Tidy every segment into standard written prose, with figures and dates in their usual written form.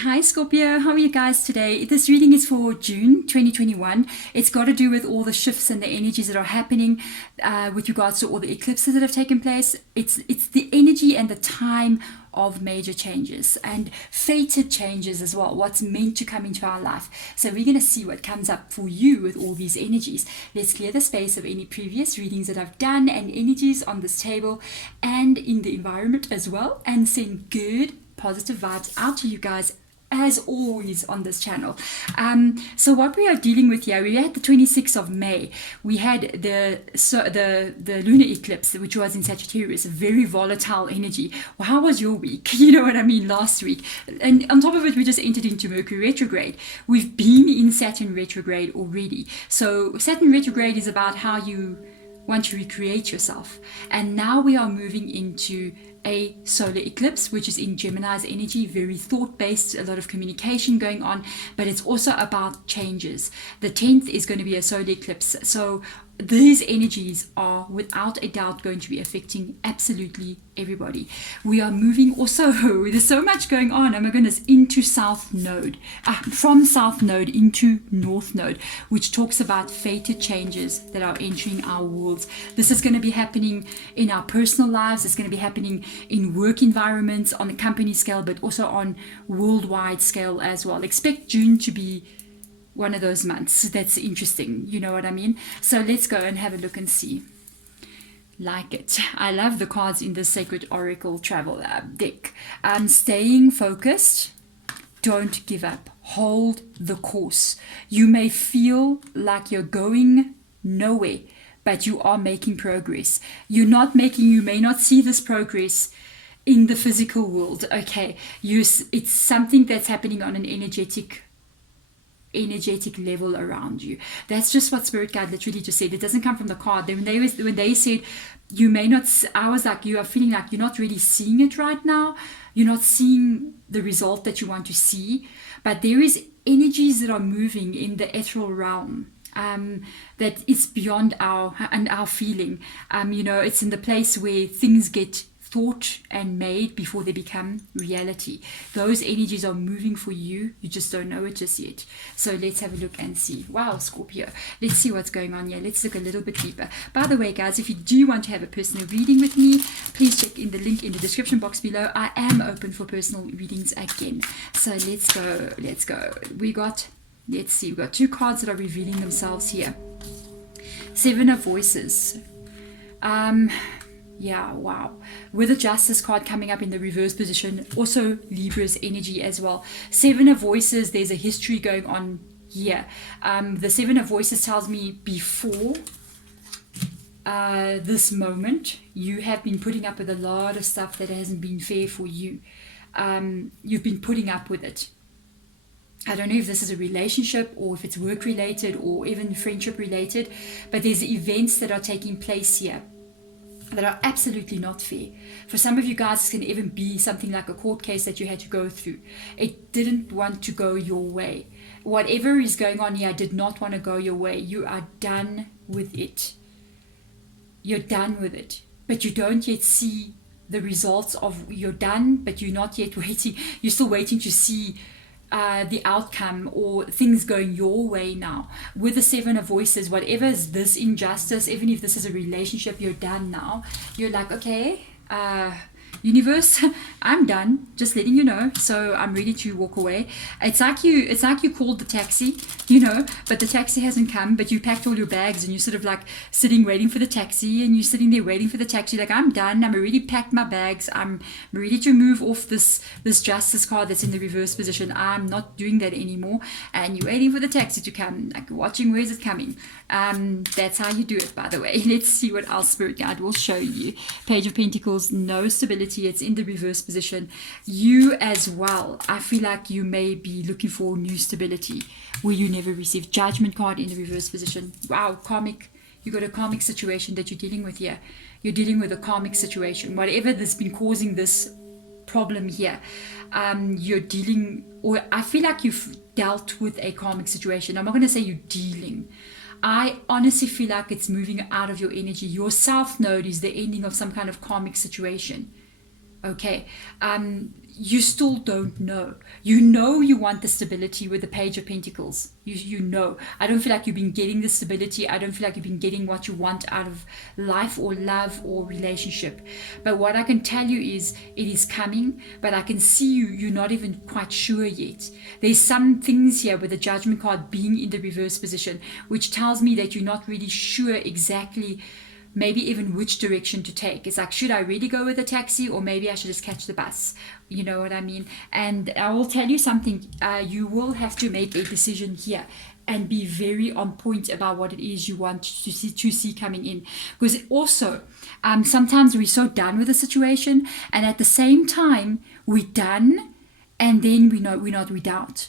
Hi Scorpio, how are you guys today? This reading is for June 2021. It's got to do with all the shifts and the energies that are happening with regards to all the eclipses that have taken place. It's the energy and the time of major changes and fated changes as well, what's meant to come into our life. So we're going to see what comes up for you with all these energies. Let's clear the space of any previous readings that I've done and energies on this table and in the environment as well, and send good positive vibes out to you guys as always on this channel. So what we are dealing with here, we had the 26th of May. We had the lunar eclipse, which was in Sagittarius, a very volatile energy. Well, how was your week? You know what I mean, last week. And on top of it, we just entered into Mercury retrograde. We've been in Saturn retrograde already. So Saturn retrograde is about how you want to recreate yourself. And now we are moving into a solar eclipse, which is in Gemini's energy, very thought-based, a lot of communication going on, but it's also about changes. The 10th is going to be a solar eclipse. So these energies are without a doubt going to be affecting absolutely everybody. We are moving also, there's so much going on, oh my goodness, into South Node, from South Node into North Node, which talks about fated changes that are entering our worlds. This is going to be happening in our personal lives. It's going to be happening in work environments on a company scale, but also on worldwide scale as well. Expect June to be one of those months. That's interesting, you know what I mean? So let's go and have a look and see. Like it. I love the cards in the Sacred Oracle Travel deck. Staying focused. Don't give up. Hold the course. You may feel like you're going nowhere, but you are making progress. You may not see this progress in the physical world. Okay, it's something that's happening on an energetic level around you. That's just what Spirit Guide literally just said. It doesn't come from the card. When they said you may not, I was like, you are feeling like you're not really seeing it right now. You're not seeing the result that you want to see, but there is energies that are moving in the ethereal realm that is beyond our feeling. It's in the place where things get thought and made before they become reality. Those energies are moving for you. You just don't know it just yet. So let's have a look and see. Wow, Scorpio. Let's see what's going on here. Let's look a little bit deeper. By the way, guys, if you do want to have a personal reading with me, please check in the link in the description box below. I am open for personal readings again. So let's go. We've got two cards that are revealing themselves here. Seven of Voices. Yeah, wow. With the Justice card coming up in the reverse position, also Libra's energy as well. Seven of Voices, there's a history going on here. The Seven of Voices tells me before this moment, you have been putting up with a lot of stuff that hasn't been fair for you. You've been putting up with it. I don't know if this is a relationship or if it's work related or even friendship related, but there's events that are taking place here that are absolutely not fair. For some of you guys, it's going to even be something like a court case that you had to go through. It didn't want to go your way. Whatever is going on here did not want to go your way. You are done with it. You're done with it. But you don't yet see the results of, you're done, but you're not yet waiting. You're still waiting to see the outcome or things going your way now. With the Seven of Voices, whatever is this injustice, even if this is a relationship, you're done now. You're like, okay, universe, I'm done, just letting you know, so I'm ready to walk away. It's like you called the taxi, but the taxi hasn't come, but you packed all your bags and you're sort of like sitting waiting for the taxi, and you're sitting there waiting for the taxi like, I'm done, I'm already packed my bags, I'm ready to move off this Justice card that's in the reverse position. I'm not doing that anymore, and you're waiting for the taxi to come, like watching where's it coming. That's how you do it, by the way. Let's see what else Spirit Guide will show you. Page of Pentacles, no stability. It's in the reverse position. You as well, I feel like you may be looking for new stability where you never received. Judgment card in the reverse position. Wow, karmic. You got a karmic situation that you're dealing with here. You're dealing with a karmic situation. Whatever that's been causing this problem here, you're dealing, or I feel like you've dealt with a karmic situation. I'm not going to say you're dealing. I honestly feel like it's moving out of your energy. Your South Node is the ending of some kind of karmic situation. Okay, you still don't know. You know you want the stability with the Page of Pentacles. You know. I don't feel like you've been getting the stability. I don't feel like you've been getting what you want out of life or love or relationship. But what I can tell you is it is coming, but I can see you're not even quite sure yet. There's some things here with the Judgment card being in the reverse position, which tells me that you're not really sure exactly maybe even which direction to take. It's like, should I really go with a taxi, or maybe I should just catch the bus? You know what I mean? And I will tell you something, you will have to make a decision here and be very on point about what it is you want to see coming in. Because also, sometimes we're so done with the situation, and at the same time, we're done, and then we doubt.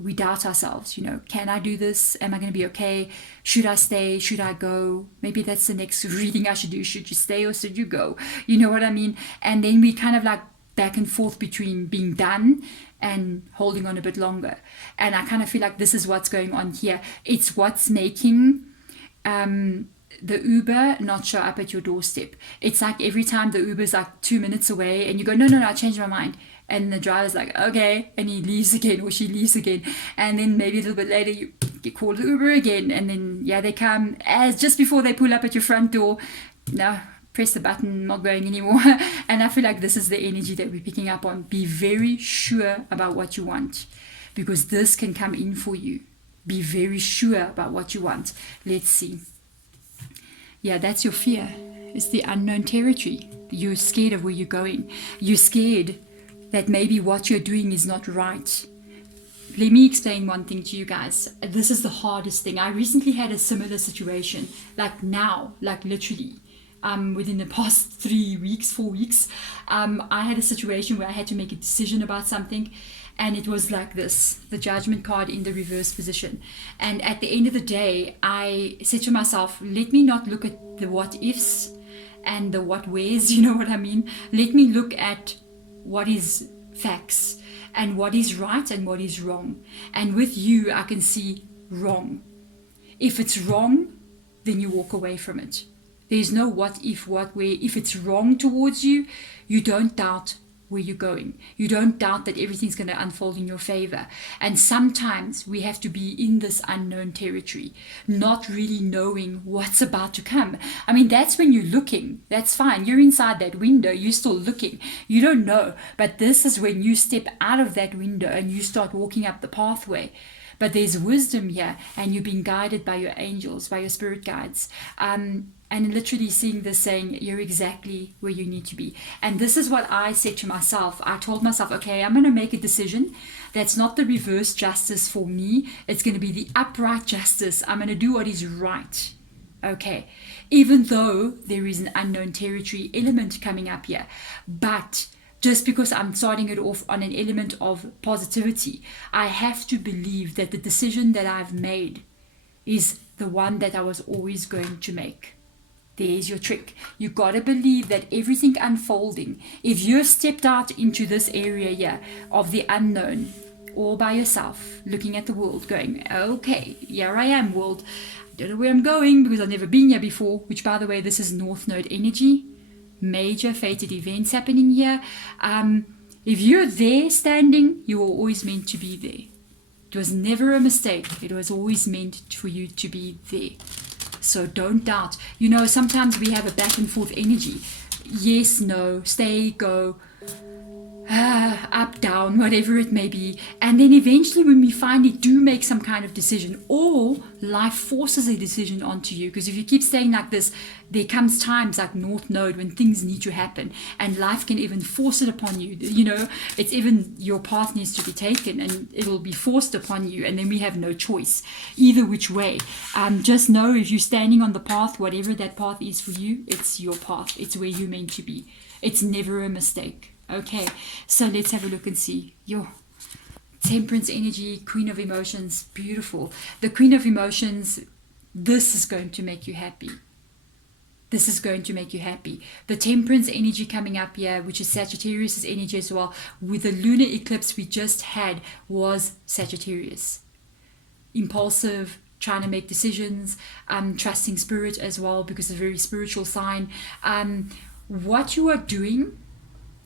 We doubt ourselves, can I do this? Am I going to be okay? Should I stay? Should I go? Maybe that's the next reading I should do. Should you stay or should you go? You know what I mean? And then we kind of like back and forth between being done and holding on a bit longer. And I kind of feel like this is what's going on here. It's what's making the Uber not show up at your doorstep. It's like every time the Uber's like 2 minutes away and you go, no, I changed my mind. And the driver's like, okay, and he leaves again, or she leaves again. And then maybe a little bit later, you call the Uber again. And then, they come as just before they pull up at your front door. No, press the button, not going anymore. And I feel like this is the energy that we're picking up on. Be very sure about what you want, because this can come in for you. Be very sure about what you want. Let's see. Yeah, that's your fear. It's the unknown territory. You're scared of where you're going. You're scared that maybe what you're doing is not right. Let me explain one thing to you guys. This is the hardest thing. I recently had a similar situation, like literally, within the past 4 weeks, I had a situation where I had to make a decision about something, and it was like this, the Judgment card in the reverse position. And at the end of the day, I said to myself, let me not look at the what ifs and the what wheres, you know what I mean? Let me look at what is facts and what is right and what is wrong. And with you, I can see wrong. If it's wrong, then you walk away from it. There's no what if, what where. If it's wrong towards you, you don't doubt where you're going. You don't doubt that everything's going to unfold in your favor. And sometimes we have to be in this unknown territory, not really knowing what's about to come. I mean, that's when you're looking. That's fine. You're inside that window. You're still looking. You don't know. But this is when you step out of that window and you start walking up the pathway. But there's wisdom here, and you're being guided by your angels, by your spirit guides. And literally seeing this, saying you're exactly where you need to be. And this is what I said to myself. I told myself, okay, I'm going to make a decision that's not the reverse justice for me. It's going to be the upright justice. I'm going to do what is right. Okay, even though there is an unknown territory element coming up here. But just because I'm starting it off on an element of positivity, I have to believe that the decision that I've made is the one that I was always going to make. There's your trick. You got to believe that everything unfolding, if you've stepped out into this area here of the unknown, all by yourself, looking at the world, going, okay, here I am, world. I don't know where I'm going because I've never been here before, which, by the way, this is North Node energy. Major fated events happening here. If you're there standing, you were always meant to be there. It was never a mistake. It was always meant for you to be there. So don't doubt. Sometimes we have a back and forth energy. Yes, no, stay, go, up, down, whatever it may be. And then eventually when we finally do make some kind of decision, or life forces a decision onto you, because if you keep staying like this, there comes times like North Node when things need to happen, and life can even force it upon you. It's even your path needs to be taken, and it'll be forced upon you, and then we have no choice either which way. Just know, if you're standing on the path, whatever that path is for you, it's your path. It's where you're meant to be. It's never a mistake. Okay, so let's have a look and see. Your Temperance energy, Queen of Emotions, beautiful. The Queen of Emotions, this is going to make you happy. This is going to make you happy. The Temperance energy coming up here, which is Sagittarius' energy as well, with the lunar eclipse we just had, was Sagittarius. Impulsive, trying to make decisions, trusting spirit as well, because it's a very spiritual sign. What you are doing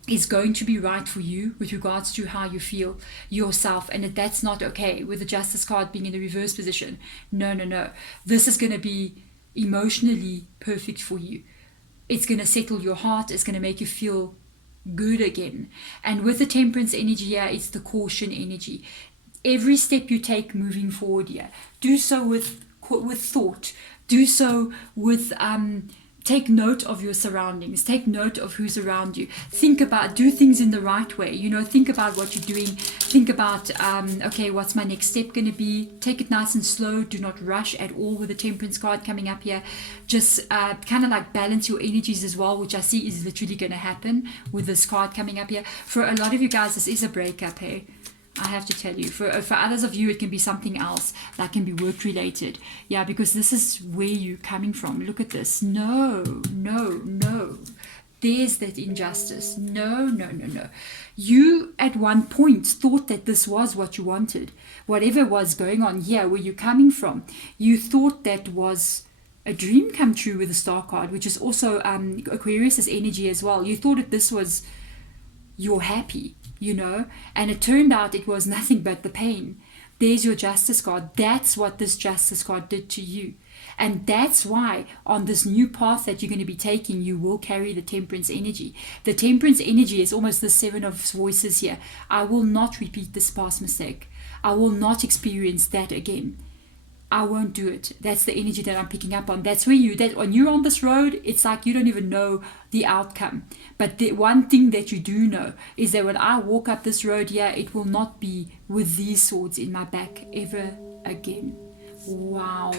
is going to be right for you with regards to how you feel yourself, and that's not okay with the Justice card being in the reverse position. No, no, no. This is going to be emotionally perfect for you. It's going to settle your heart. It's going to make you feel good again. And with the Temperance energy here, it's the caution energy. Every step you take moving forward here, do so with thought. Do so with take note of your surroundings, take note of who's around you, do things in the right way, think about what you're doing, think about okay, what's my next step going to be. Take it nice and slow, do not rush at all with the Temperance card coming up here. Just kind of like balance your energies as well, which I see is literally going to happen with this card coming up here. For a lot of you guys, this is a breakup, hey, I have to tell you. For others of you, it can be something else that can be work related. Yeah, because this is where you're coming from. Look at this. No, no, no. There's that injustice. No, no, no, no. You at one point thought that this was what you wanted. Whatever was going on here, where you're coming from, you thought that was a dream come true with the Star card, which is also Aquarius's energy as well. You thought that this was your happy, and it turned out it was nothing but the pain. There's your Justice card. That's what this Justice card did to you. And that's why on this new path that you're going to be taking, you will carry the Temperance energy. The Temperance energy is almost the Seven of Voices here. I will not repeat this past mistake. I will not experience that again. I won't do it. That's the energy that I'm picking up on. That's where when you're on this road, it's like you don't even know the outcome. But the one thing that you do know is that when I walk up this road here, it will not be with these swords in my back ever again. Wow,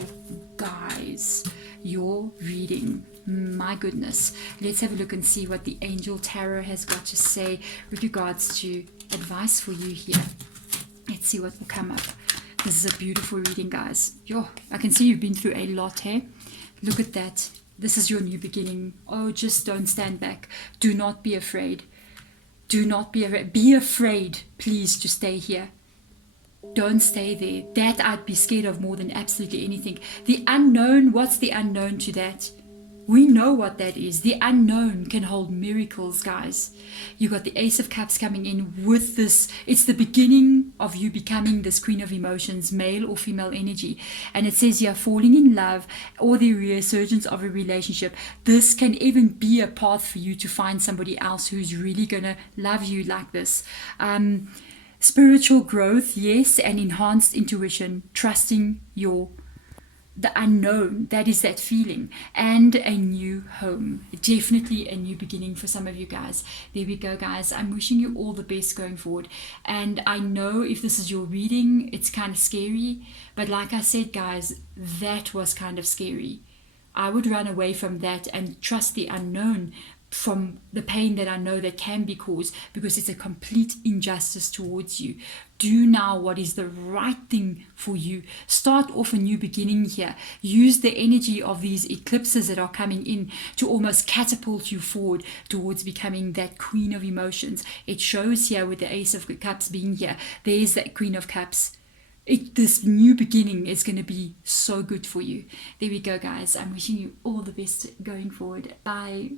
guys, your reading. My goodness. Let's have a look and see what the Angel Tarot has got to say with regards to advice for you here. Let's see what will come up. This is a beautiful reading, guys. Yo, I can see you've been through a lot, hey? Look at that. This is your new beginning. Oh, just don't stand back. Do not be afraid. Do not be afraid. Be afraid, please, to stay here. Don't stay there. That I'd be scared of more than absolutely anything. The unknown, what's the unknown to that? We know what that is. The unknown can hold miracles, guys. You got the Ace of Cups coming in with this. It's the beginning of you becoming this Queen of Emotions, male or female energy. And it says you're falling in love or the resurgence of a relationship. This can even be a path for you to find somebody else who's really going to love you like this. Spiritual growth, yes, and enhanced intuition, trusting the unknown, that is that feeling, and a new home. Definitely a new beginning for some of you guys. There we go, guys. I'm wishing you all the best going forward. And I know if this is your reading, it's kind of scary, but like I said, guys, that was kind of scary. I would run away from that and trust the unknown, from the pain that I know that can be caused, because it's a complete injustice towards you. Do now what is the right thing for you. Start off a new beginning here. Use the energy of these eclipses that are coming in to almost catapult you forward towards becoming that Queen of Emotions. It shows here with the Ace of Cups being here. There's that Queen of Cups. This new beginning is going to be so good for you. There we go, guys. I'm wishing you all the best going forward. Bye.